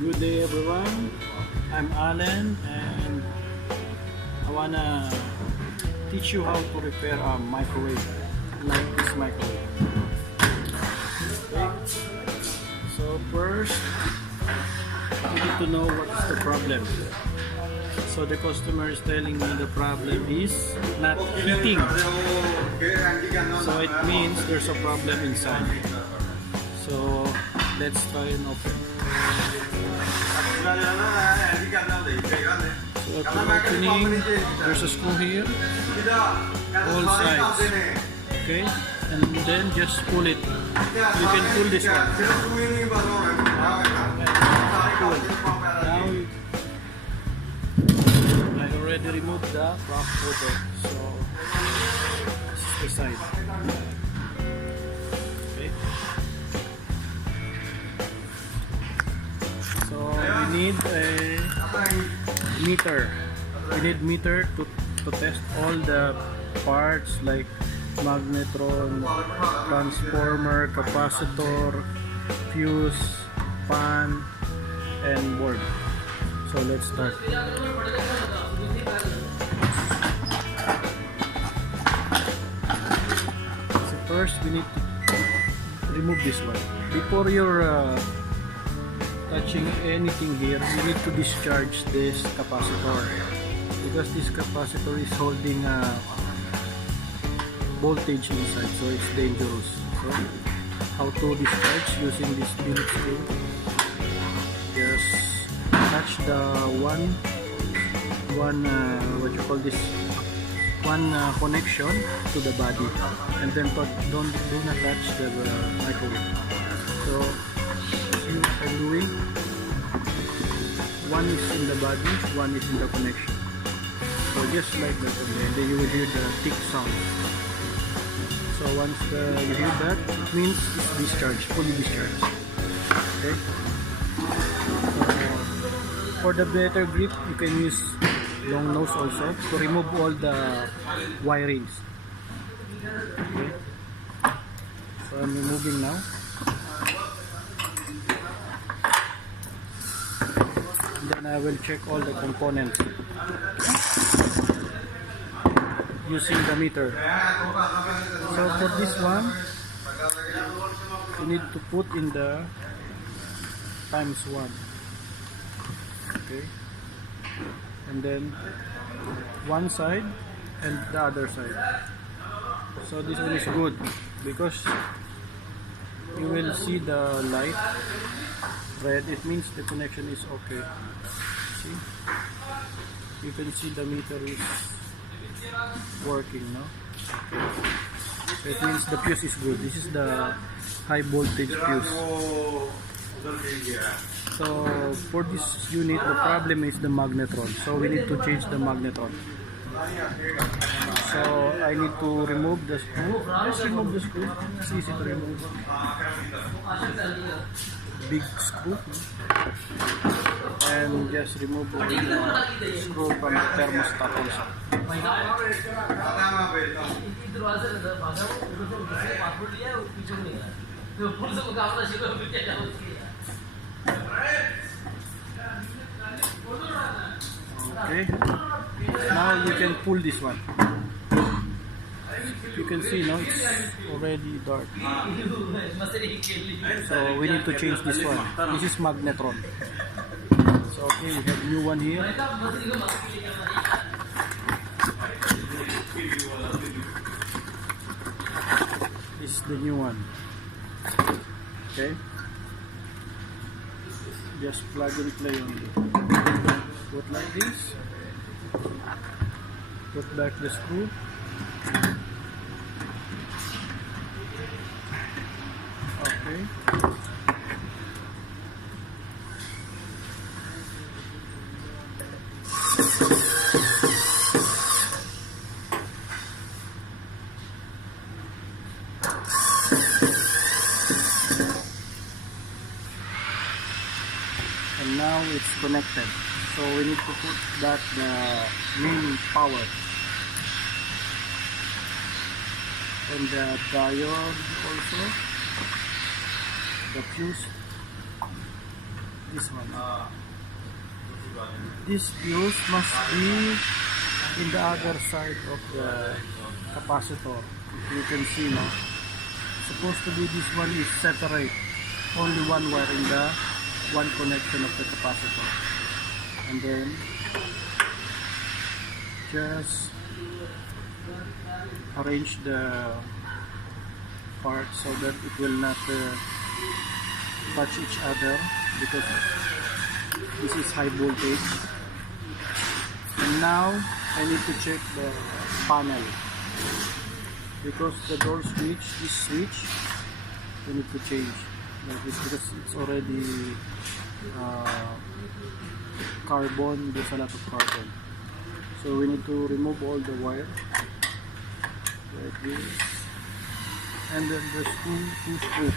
Good day everyone, I'm Alan and I wanna teach you how to repair a microwave like this microwave. Okay, so first you need to know what is the problem. So the customer is telling me the problem is not heating, so it means there's a problem inside. So let's try and open. So after opening, there's a screw here, all sides, okay, and then just pull it. You can pull this one. Pull. Now I already removed the back motor, so this is the side. Okay. So we need a meter. We need meter to test all the parts like magnetron, transformer, capacitor, fuse, fan, and board. So let's start. So first we need to remove this one. Before you're touching anything here, you need to discharge this capacitor because this capacitor is holding voltage inside, so it's dangerous. So how to discharge using this Phillips screw? Just touch the one what you call this one connection to the body, and then do not touch the microwave. So see what I'm doing? One is in the body, one is in the connection. So just like that, and then you will hear the tick sound. So once you hear that, it means it's discharged, fully discharged. Okay. So for the better grip, you can use long nose also to remove all the wirings. Okay. So I'm removing now. Then I will check all the components using the meter. So for this one, you need to put in the ×1. Okay, and then one side and the other side. So this one is good because you will see the light red. It means the connection is okay. See, you can see the meter is working now. So it means the fuse is good. This is the high voltage fuse. So for this unit, the problem is the magnetron. So we need to change the magnetron. So I need to remove the screw. Just remove the screw. It's easy to remove. Big screw. And just remove the screw from the thermostat also. Okay, now you can pull this one. You can see now it's already dark. So we need to change this one. This is magnetron. So okay, we have new one here. This is the new one. Okay, just plug and play only. Put like this. Put back the screw. Okay. And now it's connected. So we need to put back the main power. And the diode also. The fuse. this one. This fuse must be in the other side of the capacitor. You can see now. Supposed to be this one is separate. Only one wire in the one connection of the capacitor. And then just arrange the parts so that it will not touch each other, because this is high voltage. And now I need to check the panel, because the door switch, this switch, we need to change like this, because it's already carbon. There's a lot of carbon, so we need to remove all the wire like this, and then there's two screws.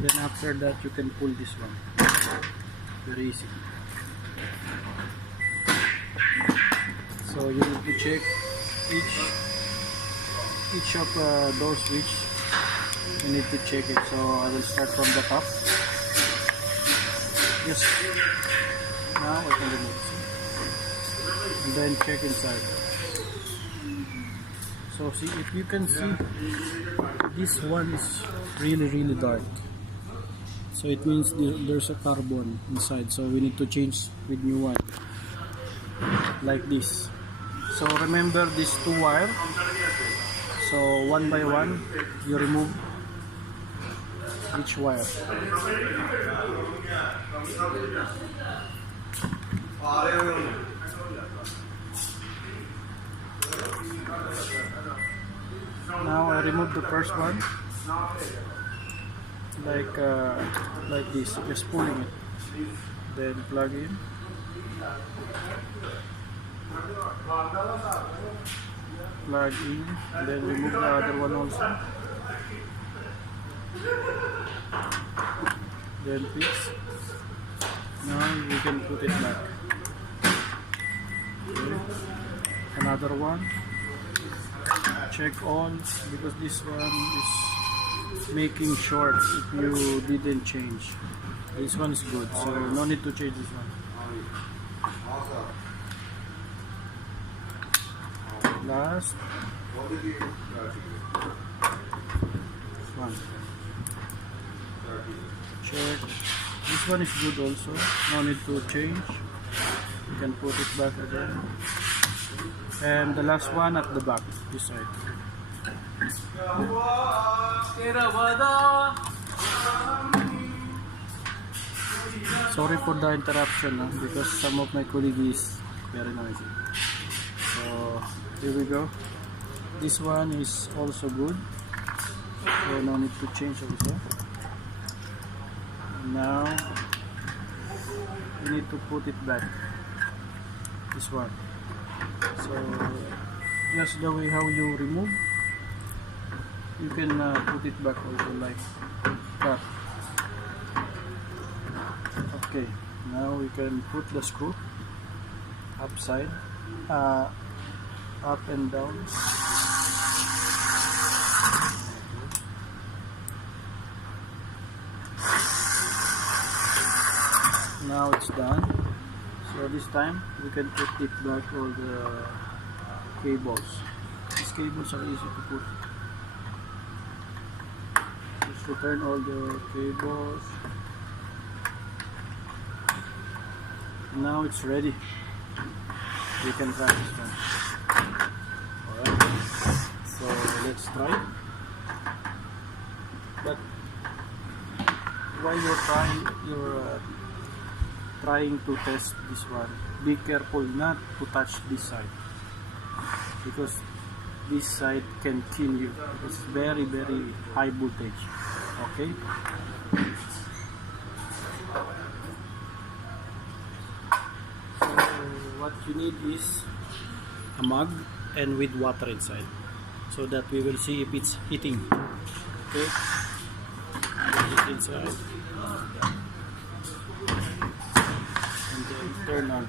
Then after that you can pull this one, very easy. So you need to check each of the door switch. You need to check it. So I will start from the top. Yes. Now I can remove it. And then check inside. So see, if you can see, this one is really dark. So it means there's a carbon inside. So we need to change with new one, like this. So remember these two wire. So one by one you remove each wire. Now I remove the first one, like this, just pulling it, then plug in, and then remove the other one also, then fix. Now we can put it back. Okay. Another one, check all, because this one is making short if you didn't change. This one is good, so no need to change this one. Last one, check. This one is good also, no need to change. You can put it back again. And the last one at the back, this side. Sorry for the interruption, because some of my colleagues is very noisy. So here we go. This one is also good, so no need to change also. And now we need to put it back, this one. So just the way how you remove, you can put it back also like that. Okay, now we can put the screw upside, up and down. Now it's done. So this time we can put it back all the cables. These cables are easy to put. Just return all the cables. Now it's ready. You can try this one. Alright. So let's try. But while you're trying to test this one, be careful not to touch this side, because this side can kill you. It's very high voltage. Okay. So what you need is a mug and with water inside, so that we will see if it's heating. Okay. Put it inside. and then turn on.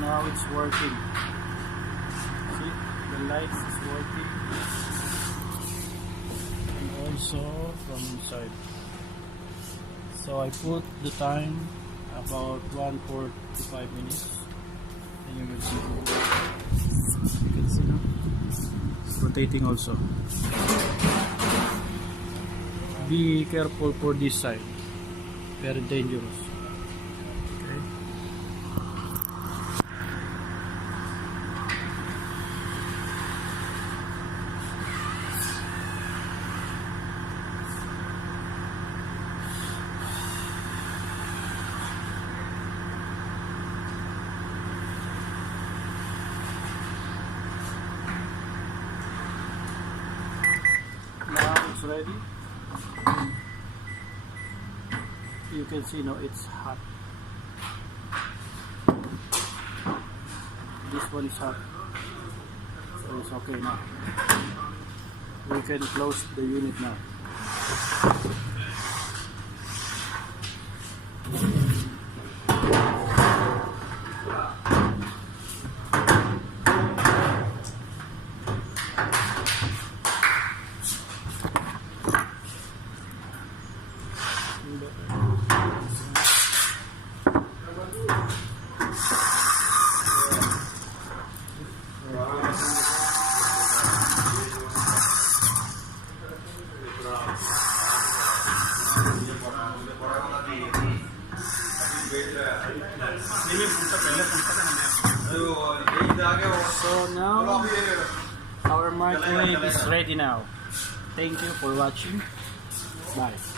Now it's working. See, the lights is working, and also from inside. So I put the time about 1:45 minutes, and you can see. You can see now. It's rotating also. Be careful for this side. Very dangerous. Okay. Now it's ready. You can see now it's hot. This one is hot, so it's okay now. We can close the unit now. So now our microwave is ready now. Thank you for watching. Bye.